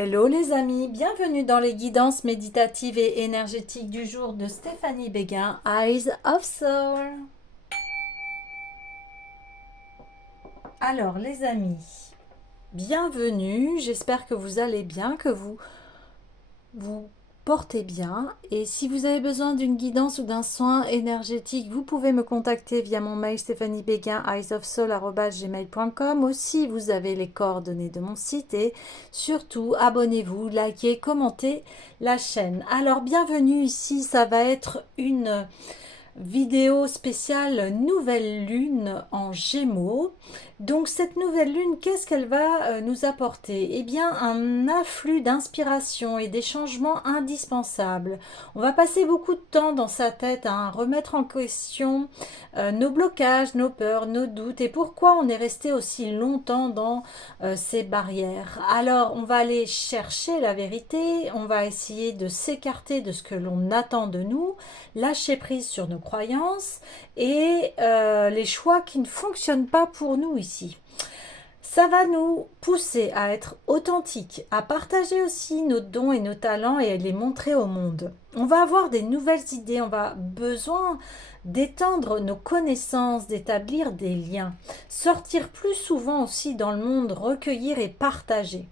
Hello les amis, bienvenue dans les guidances méditatives et énergétiques du jour de Stéphanie Béguin, Eyes of Soul. Alors les amis, bienvenue, j'espère que vous allez bien, que vous portez bien. Et si vous avez besoin d'une guidance ou d'un soin énergétique, vous pouvez me contacter via mon mail stéphaniebeguin@eyesofsoul@gmail.com. Aussi, vous avez les coordonnées de mon site et surtout, abonnez-vous, likez, commentez la chaîne. Alors, bienvenue ici, ça va être une vidéo spéciale nouvelle lune en Gémeaux. Donc cette nouvelle lune, qu'est-ce qu'elle va nous apporter? Eh bien un afflux d'inspiration et des changements indispensables. On va passer beaucoup de temps dans sa tête à remettre en question nos blocages, nos peurs, nos doutes et pourquoi on est resté aussi longtemps dans ces barrières. Alors on va aller chercher la vérité, on va essayer de s'écarter de ce que l'on attend de nous, lâcher prise sur nos croyances et les choix qui ne fonctionnent pas pour nous ici. Ça va nous pousser à être authentiques, à partager aussi nos dons et nos talents et à les montrer au monde. On va avoir des nouvelles idées, on va besoin d'étendre nos connaissances, d'établir des liens, sortir plus souvent aussi dans le monde, recueillir et partager.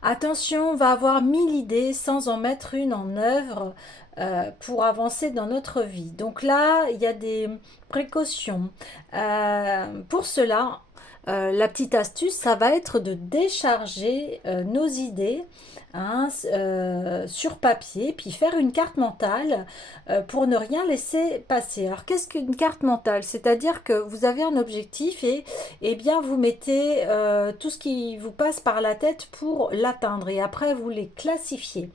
Attention, on va avoir 1000 idées sans en mettre une en œuvre pour avancer dans notre vie. Donc là, il y a des précautions. Pour cela, la petite astuce, ça va être de décharger nos idées sur papier, puis faire une carte mentale pour ne rien laisser passer. Alors, qu'est-ce qu'une carte mentale? C'est-à-dire que vous avez un objectif et bien vous mettez tout ce qui vous passe par la tête pour l'atteindre et après vous les classifiez.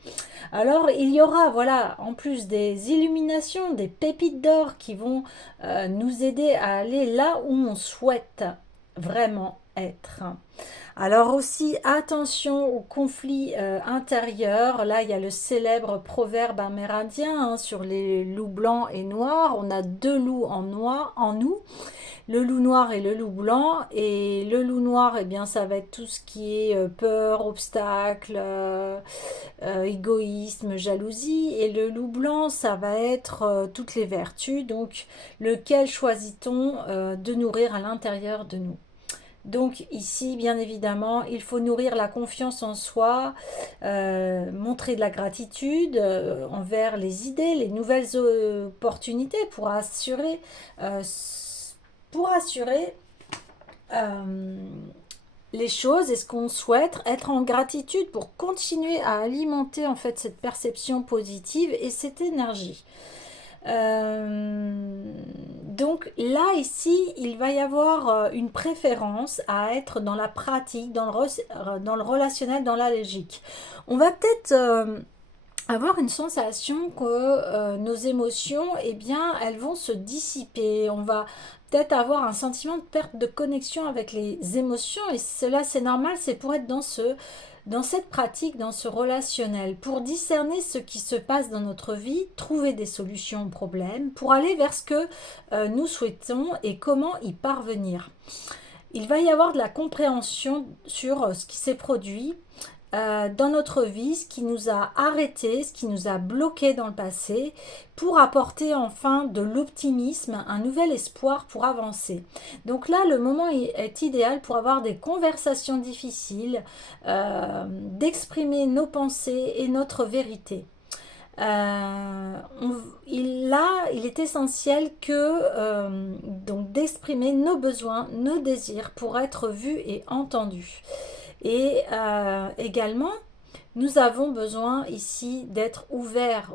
Alors il y aura, voilà, en plus des illuminations, des pépites d'or qui vont nous aider à aller là où on souhaite vraiment être. Alors aussi, attention aux conflits intérieurs. Là, il y a le célèbre proverbe amérindien sur les loups blancs et noirs. On a deux loups en nous, le loup noir et le loup blanc. Et le loup noir, eh bien, ça va être tout ce qui est peur, obstacle, égoïsme, jalousie. Et le loup blanc, ça va être toutes les vertus. Donc, lequel choisit-on de nourrir à l'intérieur de nous? Donc ici, bien évidemment, il faut nourrir la confiance en soi, montrer de la gratitude envers les idées, les nouvelles opportunités euh, pour assurer euh, les choses et ce qu'on souhaite, être en gratitude pour continuer à alimenter en fait cette perception positive et cette énergie. Donc là, ici, il va y avoir une préférence à être dans la pratique, dans le relationnel, dans la logique. On va peut-être avoir une sensation que nos émotions, eh bien, elles vont se dissiper. On va peut-être avoir un sentiment de perte de connexion avec les émotions et cela, c'est normal, c'est pour être dans cette pratique, dans ce relationnel, pour discerner ce qui se passe dans notre vie, trouver des solutions aux problèmes, pour aller vers ce que nous souhaitons et comment y parvenir. Il va y avoir de la compréhension sur ce qui s'est produit dans notre vie, ce qui nous a arrêtés, ce qui nous a bloqués dans le passé, pour apporter enfin de l'optimisme, un nouvel espoir pour avancer. Donc là, le moment est idéal pour avoir des conversations difficiles, d'exprimer nos pensées et notre vérité. Il est essentiel donc d'exprimer nos besoins, nos désirs pour être vus et entendus. Et également, nous avons besoin ici d'être ouverts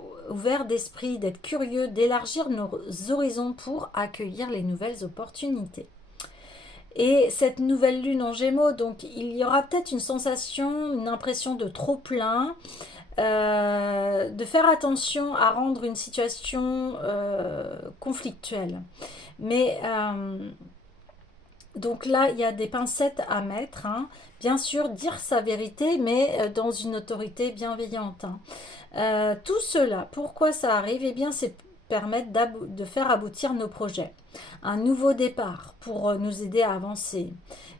d'esprit, d'être curieux, d'élargir nos horizons pour accueillir les nouvelles opportunités. Et cette nouvelle lune en Gémeaux, donc il y aura peut-être une sensation, une impression de trop plein, de faire attention à rendre une situation conflictuelle. Mais donc là, il y a des pincettes à mettre. Bien sûr, dire sa vérité, mais dans une autorité bienveillante. Tout cela, pourquoi ça arrive? Eh bien, c'est permettre de faire aboutir nos projets. Un nouveau départ pour nous aider à avancer.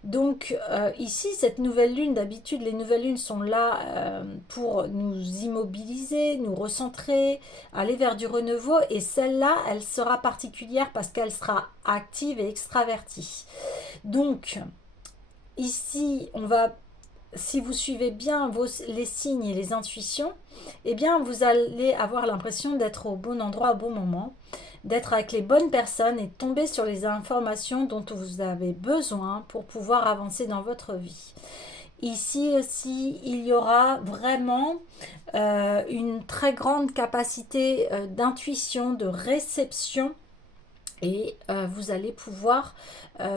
Donc ici, cette nouvelle lune, d'habitude les nouvelles lunes sont là pour nous immobiliser, nous recentrer, aller vers du renouveau, et celle-là, elle sera particulière parce qu'elle sera active et extravertie. Donc ici, on va, si vous suivez bien les signes et les intuitions, eh bien vous allez avoir l'impression d'être au bon endroit au bon moment, d'être avec les bonnes personnes et de tomber sur les informations dont vous avez besoin pour pouvoir avancer dans votre vie. Ici aussi, il y aura vraiment une très grande capacité d'intuition, de réception. Et vous allez pouvoir,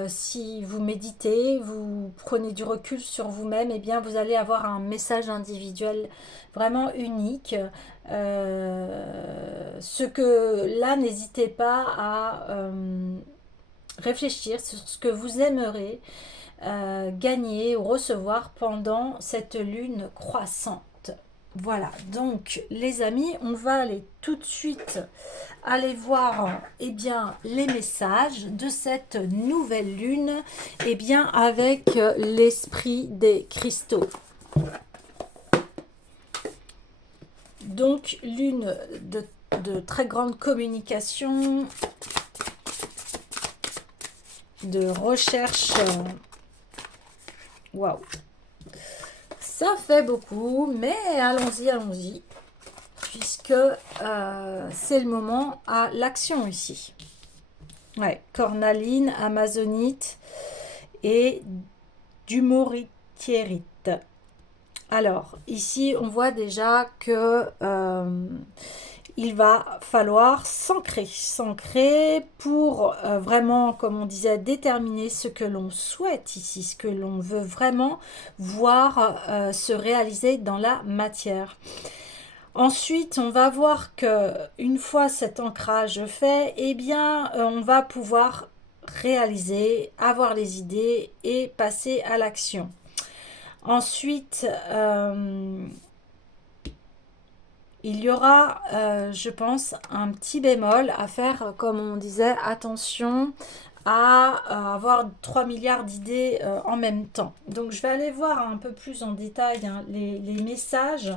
si vous méditez, vous prenez du recul sur vous-même, et bien vous allez avoir un message individuel vraiment unique. Ce que là, n'hésitez pas à réfléchir sur ce que vous aimeriez gagner ou recevoir pendant cette lune croissante. Voilà, donc les amis, on va aller tout de suite aller voir bien, les messages de cette nouvelle lune bien, avec l'esprit des cristaux. Donc lune de très grande communication, de recherche. Waouh! Ça fait beaucoup, mais allons-y, allons-y, puisque c'est le moment à l'action ici. Ouais, cornaline, amazonite et du moritiérite. Alors, ici, on voit déjà que il va falloir s'ancrer pour vraiment, comme on disait, déterminer ce que l'on souhaite ici, ce que l'on veut vraiment voir se réaliser dans la matière. Ensuite, on va voir que une fois cet ancrage fait, eh bien, on va pouvoir réaliser, avoir les idées et passer à l'action. Ensuite, il y aura, je pense, un petit bémol à faire, comme on disait, attention à avoir 3 milliards d'idées en même temps. Donc, je vais aller voir un peu plus en détail les messages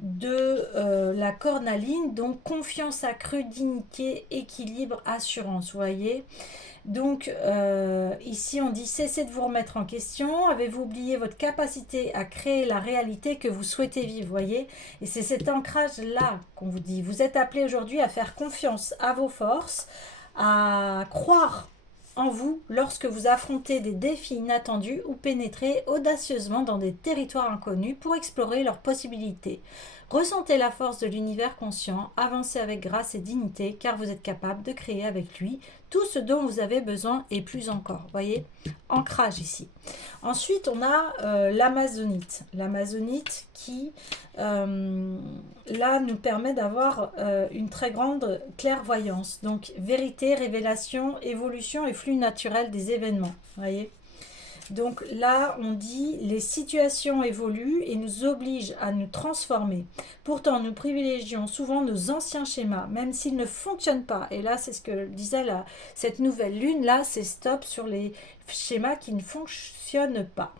de la cornaline. Donc, confiance accrue, dignité, équilibre, assurance, vous voyez. Donc ici on dit cessez de vous remettre en question, avez-vous oublié votre capacité à créer la réalité que vous souhaitez vivre, voyez. Et c'est cet ancrage là qu'on vous dit, vous êtes appelé aujourd'hui à faire confiance à vos forces, à croire en vous lorsque vous affrontez des défis inattendus ou pénétrez audacieusement dans des territoires inconnus pour explorer leurs possibilités. Ressentez la force de l'univers conscient, avancez avec grâce et dignité, car vous êtes capable de créer avec lui tout ce dont vous avez besoin et plus encore. Voyez, ancrage ici. Ensuite, on a l'amazonite. L'amazonite qui, là, nous permet d'avoir une très grande clairvoyance. Donc, vérité, révélation, évolution et flux naturel des événements. Voyez. Donc là, on dit les situations évoluent et nous obligent à nous transformer. Pourtant, nous privilégions souvent nos anciens schémas, même s'ils ne fonctionnent pas. Et là, c'est ce que disait cette nouvelle lune. Là, c'est stop sur les schémas qui ne fonctionnent pas.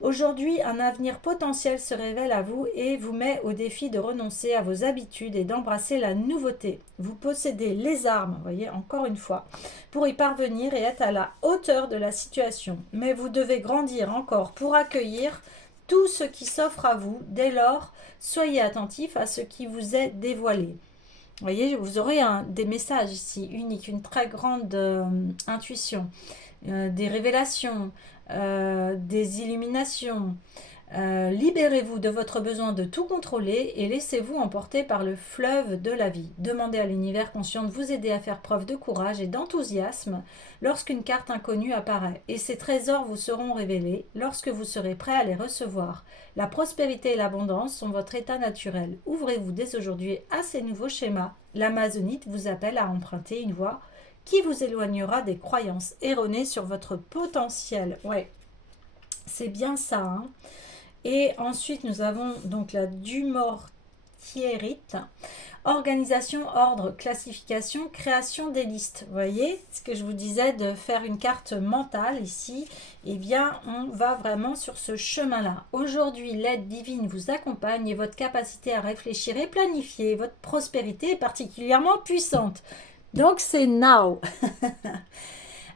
Aujourd'hui, un avenir potentiel se révèle à vous et vous met au défi de renoncer à vos habitudes et d'embrasser la nouveauté. Vous possédez les armes, vous voyez, encore une fois, pour y parvenir et être à la hauteur de la situation. Mais vous devez grandir encore pour accueillir tout ce qui s'offre à vous. Dès lors, soyez attentifs à ce qui vous est dévoilé. Vous voyez, vous aurez des messages ici uniques, une très grande intuition, des révélations, des illuminations. Libérez-vous de votre besoin de tout contrôler et laissez-vous emporter par le fleuve de la vie. Demandez à l'univers conscient de vous aider à faire preuve de courage et d'enthousiasme lorsqu'une carte inconnue apparaît. Et ces trésors vous seront révélés lorsque vous serez prêt à les recevoir. La prospérité et l'abondance sont votre état naturel. Ouvrez-vous dès aujourd'hui à ces nouveaux schémas. L'amazonite vous appelle à emprunter une voie qui vous éloignera des croyances erronées sur votre potentiel. Ouais, c'est bien ça, hein. Et ensuite, nous avons donc la dumortiérite. mortierite. Organisation, ordre, classification, création des listes. Vous voyez ce que je vous disais de faire une carte mentale ici. Eh bien, on va vraiment sur ce chemin-là. Aujourd'hui, l'aide divine vous accompagne et votre capacité à réfléchir et planifier votre prospérité est particulièrement puissante. Donc, c'est now.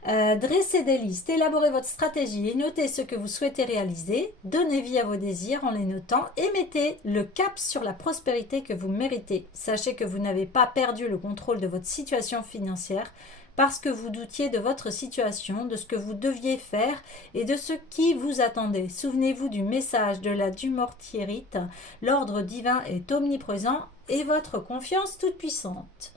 Dressez des listes, élaborez votre stratégie et notez ce que vous souhaitez réaliser. Donnez vie à vos désirs en les notant et mettez le cap sur la prospérité que vous méritez. Sachez que vous n'avez pas perdu le contrôle de votre situation financière parce que vous doutiez de votre situation, de ce que vous deviez faire et de ce qui vous attendait. Souvenez-vous du message de la Dumortierite. L'ordre divin est omniprésent et votre confiance toute puissante.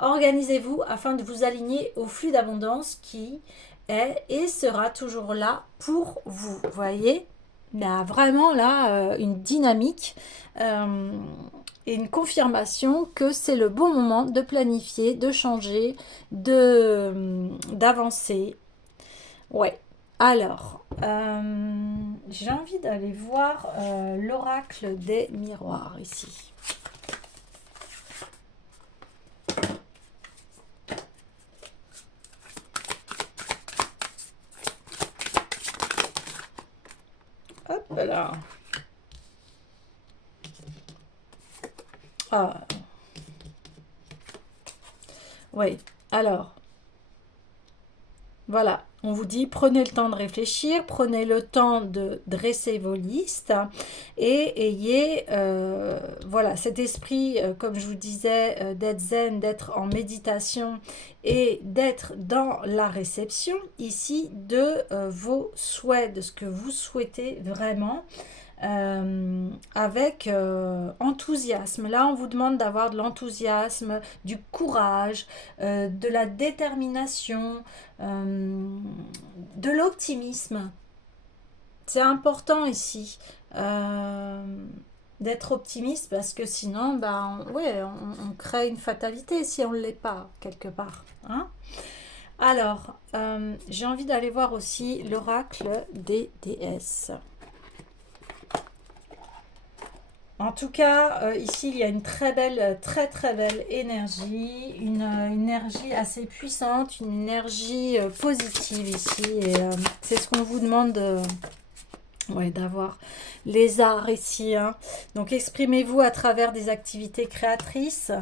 Organisez-vous afin de vous aligner au flux d'abondance qui est et sera toujours là pour vous. Vous voyez, il y a vraiment là une dynamique et une confirmation que c'est le bon moment de planifier, de changer, d'avancer. Ouais. Alors, j'ai envie d'aller voir l'oracle des miroirs ici. Hop là. Ah. Oui, alors, voilà, on vous dit prenez le temps de réfléchir, prenez le temps de dresser vos listes et ayez voilà, cet esprit, comme je vous disais, d'être zen, d'être en méditation et d'être dans la réception ici de vos souhaits, de ce que vous souhaitez vraiment. Avec enthousiasme. Là, on vous demande d'avoir de l'enthousiasme, du courage, de la détermination, de l'optimisme. C'est important ici d'être optimiste parce que sinon, ben, ouais, on crée une fatalité si on ne l'est pas quelque part. Hein. Alors, j'ai envie d'aller voir aussi l'oracle des déesses. En tout cas, ici, il y a une très belle énergie, une énergie assez puissante, une énergie positive ici. Et c'est ce qu'on vous demande ouais, d'avoir. Les arts ici. Hein. Donc, exprimez-vous à travers des activités créatrices.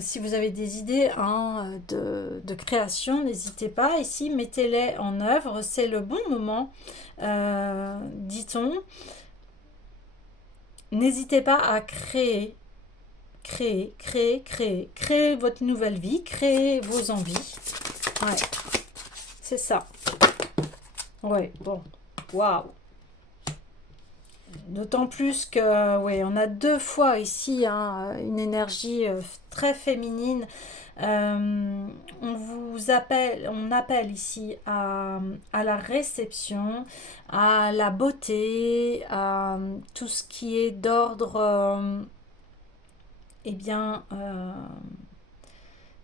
Si vous avez des idées hein, de création, n'hésitez pas. Ici, mettez-les en œuvre. C'est le bon moment, dit-on. N'hésitez pas à créer votre nouvelle vie, créer vos envies. Ouais, c'est ça. Ouais, bon, waouh. D'autant plus que, ouais, on a deux fois ici hein, une énergie très féminine. On appelle ici à la réception, à la beauté, à tout ce qui est d'ordre, eh bien,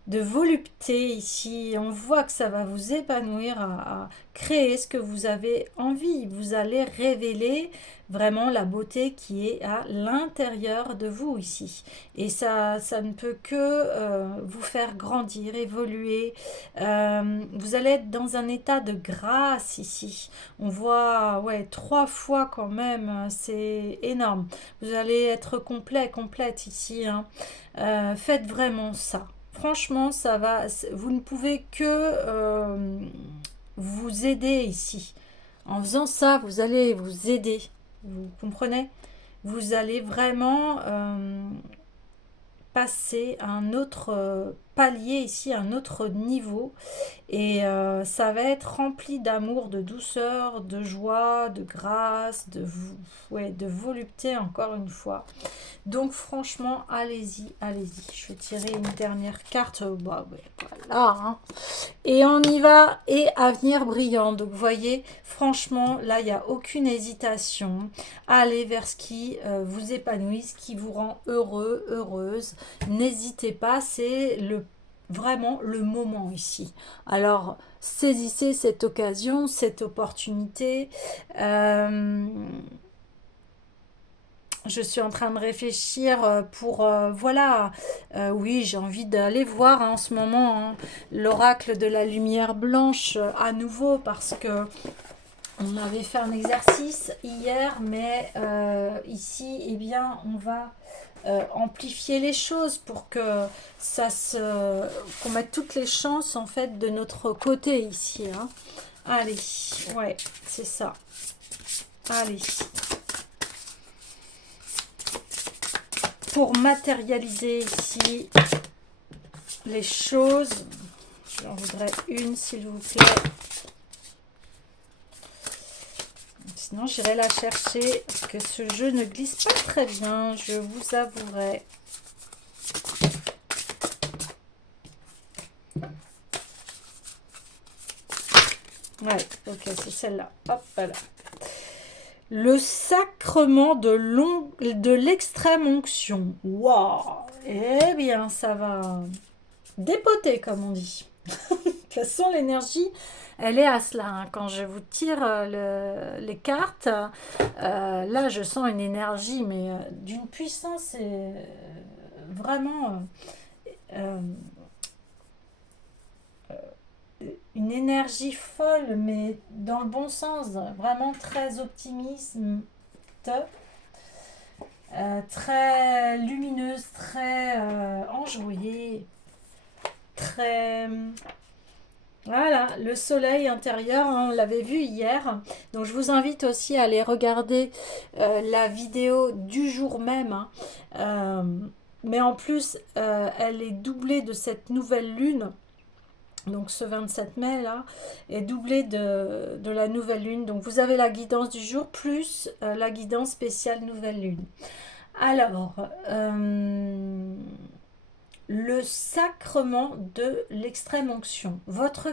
de volupté ici. On voit que ça va vous épanouir à créer ce que vous avez envie. Vous allez révéler vraiment la beauté qui est à l'intérieur de vous ici. Et ça ne peut que vous faire grandir, évoluer. Vous allez être dans un état de grâce ici. On voit, ouais, 3 fois quand même, c'est énorme. Vous allez être complète ici. Hein. Faites vraiment ça. Franchement, ça va. Vous ne pouvez que vous aider ici. En faisant ça, vous allez vous aider. Vous comprenez? Vous allez vraiment passer à un autre palier ici, un autre niveau. Et ça va être rempli d'amour, de douceur, de joie, de grâce, ouais, de volupté encore une fois. Donc franchement, allez-y. Je vais tirer une dernière carte. Bah, voilà. Hein. Et on y va. Et avenir brillant. Donc vous voyez, franchement, là, il n'y a aucune hésitation. Allez vers ce qui vous épanouit, ce qui vous rend heureux, heureuse. N'hésitez pas, c'est vraiment le moment ici. Alors, saisissez cette occasion, cette opportunité. Je suis en train de réfléchir pour, voilà, oui, j'ai envie d'aller voir en ce moment hein, l'oracle de la lumière blanche à nouveau parce que on avait fait un exercice hier, mais ici, eh bien, on va amplifier les choses pour que qu'on mette toutes les chances en fait de notre côté ici. Hein. Allez, ouais, c'est ça. Allez. Pour matérialiser ici les choses, j'en voudrais une s'il vous plaît. Sinon j'irai la chercher parce que ce jeu ne glisse pas très bien, je vous avouerai. Ouais, ok, c'est celle-là. Hop, voilà. Le sacrement de l'extrême onction. Waouh! Eh bien, ça va dépoter, comme on dit. De toute façon, l'énergie, elle est à cela. Hein. Quand je vous tire les cartes, là, je sens une énergie, mais d'une puissance vraiment... une énergie folle, mais dans le bon sens, vraiment très optimiste, très lumineuse, très enjouée, très... Voilà, le soleil intérieur, hein, on l'avait vu hier. Donc je vous invite aussi à aller regarder la vidéo du jour même. Hein. Mais en plus, elle est doublée de cette nouvelle lune. Donc ce 27 mai là est doublé de la nouvelle lune. Donc vous avez la guidance du jour plus la guidance spéciale nouvelle lune. Alors, le sacrement de l'extrême onction. Votre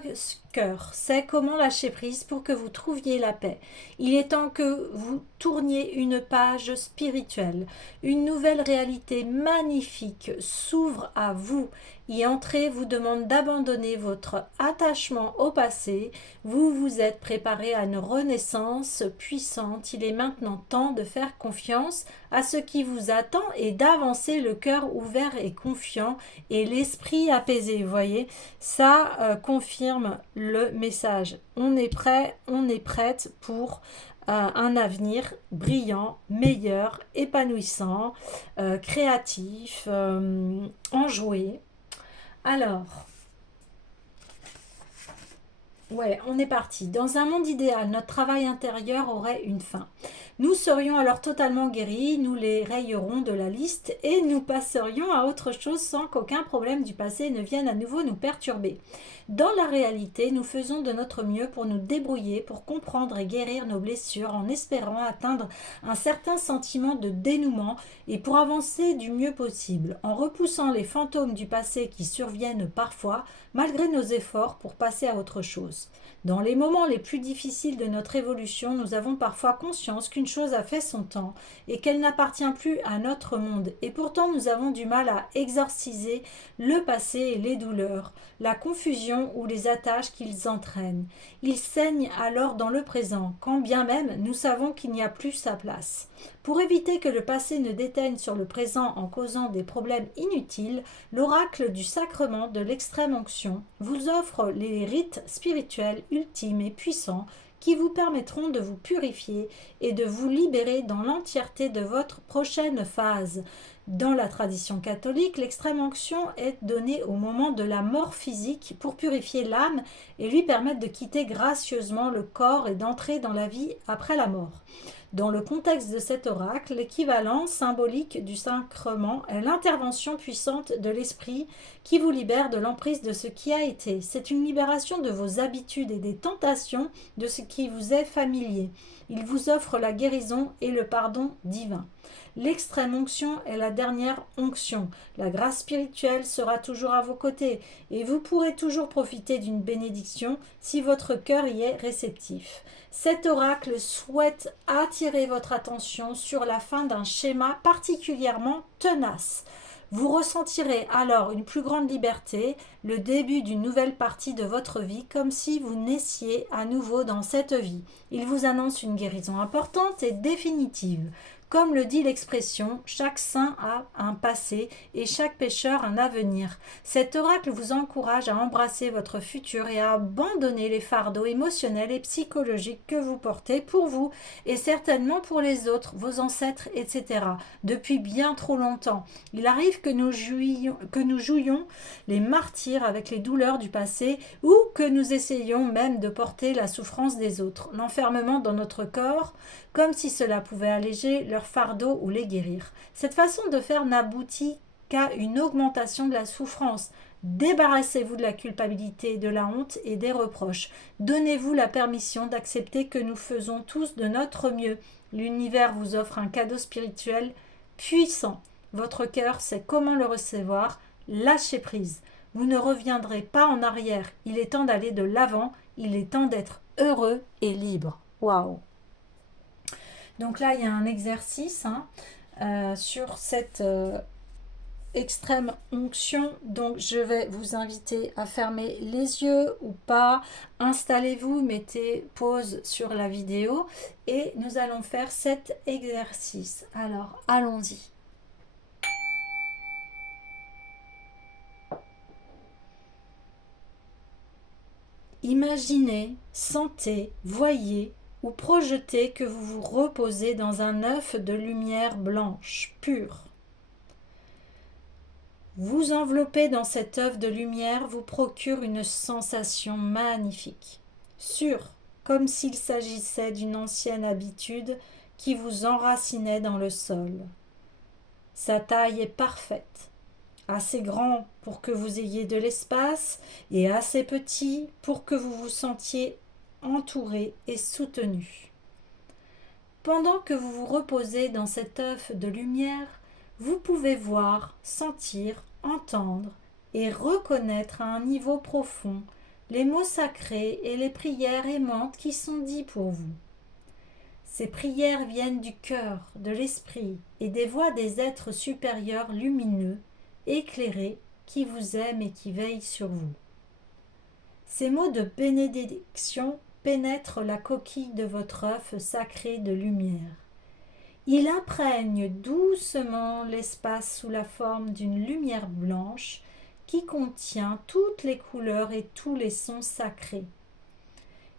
cœur sait comment lâcher prise pour que vous trouviez la paix. Il est temps que vous tourniez une page spirituelle. Une nouvelle réalité magnifique s'ouvre à vous. Y entrer vous demande d'abandonner votre attachement au passé. Vous vous êtes préparé à une renaissance puissante. Il est maintenant temps de faire confiance à ce qui vous attend et d'avancer le cœur ouvert et confiant et l'esprit apaisé. Vous voyez, ça confirme le message. On est prêt, on est prête pour un avenir brillant, meilleur, épanouissant, créatif, enjoué. Alors, ouais, on est parti. Dans un monde idéal, notre travail intérieur aurait une fin. Nous serions alors totalement guéris, nous les rayerons de la liste et nous passerions à autre chose sans qu'aucun problème du passé ne vienne à nouveau nous perturber. Dans la réalité, nous faisons de notre mieux pour nous débrouiller, pour comprendre et guérir nos blessures en espérant atteindre un certain sentiment de dénouement et pour avancer du mieux possible, en repoussant les fantômes du passé qui surviennent parfois, malgré nos efforts pour passer à autre chose. Dans les moments les plus difficiles de notre évolution, nous avons parfois conscience qu'une chose a fait son temps et qu'elle n'appartient plus à notre monde. Et pourtant, nous avons du mal à exorciser le passé et les douleurs, la confusion ou les attaches qu'ils entraînent. Ils saignent alors dans le présent, quand bien même nous savons qu'il n'y a plus sa place. Pour éviter que le passé ne déteigne sur le présent en causant des problèmes inutiles, l'oracle du sacrement de l'extrême onction vous offre les rites spirituels ultimes et puissants qui vous permettront de vous purifier et de vous libérer dans l'entièreté de votre prochaine phase. Dans la tradition catholique, l'extrême onction est donnée au moment de la mort physique pour purifier l'âme et lui permettre de quitter gracieusement le corps et d'entrer dans la vie après la mort. Dans le contexte de cet oracle, l'équivalent symbolique du sacrement est l'intervention puissante de l'esprit qui vous libère de l'emprise de ce qui a été. C'est une libération de vos habitudes et des tentations de ce qui vous est familier. Il vous offre la guérison et le pardon divin. L'extrême onction est la dernière onction. La grâce spirituelle sera toujours à vos côtés et vous pourrez toujours profiter d'une bénédiction si votre cœur y est réceptif. Cet oracle souhaite attirer votre attention sur la fin d'un schéma particulièrement tenace. Vous ressentirez alors une plus grande liberté, le début d'une nouvelle partie de votre vie, comme si vous naissiez à nouveau dans cette vie. Il vous annonce une guérison importante et définitive. Comme le dit l'expression, chaque saint a un passé et chaque pécheur un avenir. Cet oracle vous encourage à embrasser votre futur et à abandonner les fardeaux émotionnels et psychologiques que vous portez pour vous et certainement pour les autres, vos ancêtres, etc. depuis bien trop longtemps. Il arrive que nous jouions les martyrs avec les douleurs du passé ou que nous essayions même de porter la souffrance des autres, l'enfermement dans notre corps, comme si cela pouvait alléger leur fardeau ou les guérir. Cette façon de faire n'aboutit qu'à une augmentation de la souffrance. Débarrassez-vous de la culpabilité, de la honte et des reproches. Donnez-vous la permission d'accepter que nous faisons tous de notre mieux. L'univers vous offre un cadeau spirituel puissant. Votre cœur sait comment le recevoir. Lâchez prise. Vous ne reviendrez pas en arrière. Il est temps d'aller de l'avant. Il est temps d'être heureux et libre. Waouh! Donc là, il y a un exercice sur cette extrême onction. Donc je vais vous inviter à fermer les yeux ou pas. Installez-vous, mettez pause sur la vidéo et nous allons faire cet exercice. Alors, allons-y. Imaginez, sentez, voyez ou projetez que vous vous reposez dans un œuf de lumière blanche, pure. Vous envelopper dans cet œuf de lumière vous procure une sensation magnifique, sûre, comme s'il s'agissait d'une ancienne habitude qui vous enracinait dans le sol. Sa taille est parfaite, assez grand pour que vous ayez de l'espace et assez petit pour que vous vous sentiez entouré et soutenu. Pendant que vous vous reposez dans cet œuf de lumière, vous pouvez voir, sentir, entendre et reconnaître à un niveau profond les mots sacrés et les prières aimantes qui sont dits pour vous. Ces prières viennent du cœur, de l'esprit et des voix des êtres supérieurs lumineux, éclairés, qui vous aiment et qui veillent sur vous. Ces mots de bénédiction pénètrent la coquille de votre œuf sacré de lumière. Il imprègne doucement l'espace sous la forme d'une lumière blanche qui contient toutes les couleurs et tous les sons sacrés.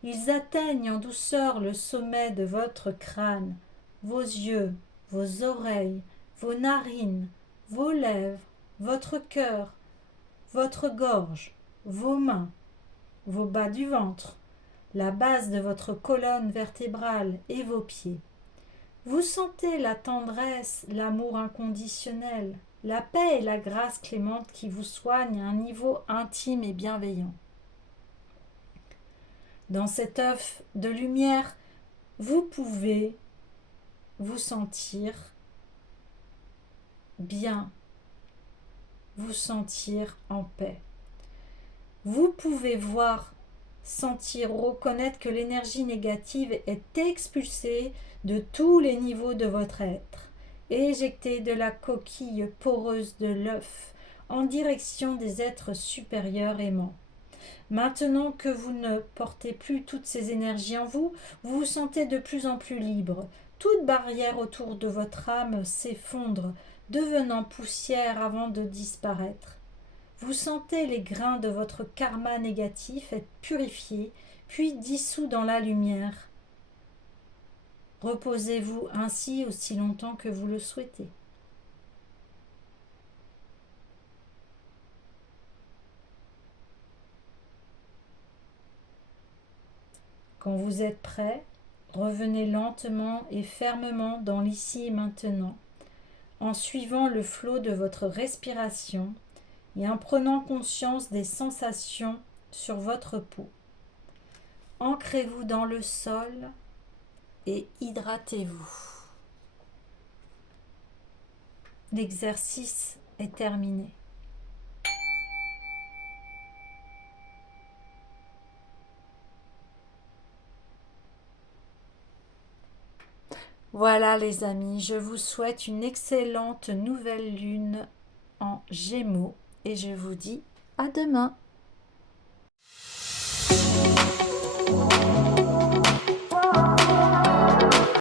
Ils atteignent en douceur le sommet de votre crâne, vos yeux, vos oreilles, vos narines, vos lèvres, votre cœur, votre gorge, vos mains, vos bas du ventre, la base de votre colonne vertébrale et vos pieds. Vous sentez la tendresse, l'amour inconditionnel, la paix et la grâce clémente qui vous soignent à un niveau intime et bienveillant. Dans cet œuf de lumière, vous pouvez vous sentir bien, vous sentir en paix. Vous pouvez voir, sentir, reconnaître que l'énergie négative est expulsée de tous les niveaux de votre être, éjectée de la coquille poreuse de l'œuf en direction des êtres supérieurs aimants. Maintenant que vous ne portez plus toutes ces énergies en vous, vous vous sentez de plus en plus libre. Toute barrière autour de votre âme s'effondre, devenant poussière avant de disparaître. Vous sentez les grains de votre karma négatif être purifiés, puis dissous dans la lumière. Reposez-vous ainsi aussi longtemps que vous le souhaitez. Quand vous êtes prêt, revenez lentement et fermement dans l'ici et maintenant, en suivant le flot de votre respiration et en prenant conscience des sensations sur votre peau. Ancrez-vous dans le sol et hydratez-vous. L'exercice est terminé. Voilà les amis, je vous souhaite une excellente nouvelle lune en Gémeaux et je vous dis à demain.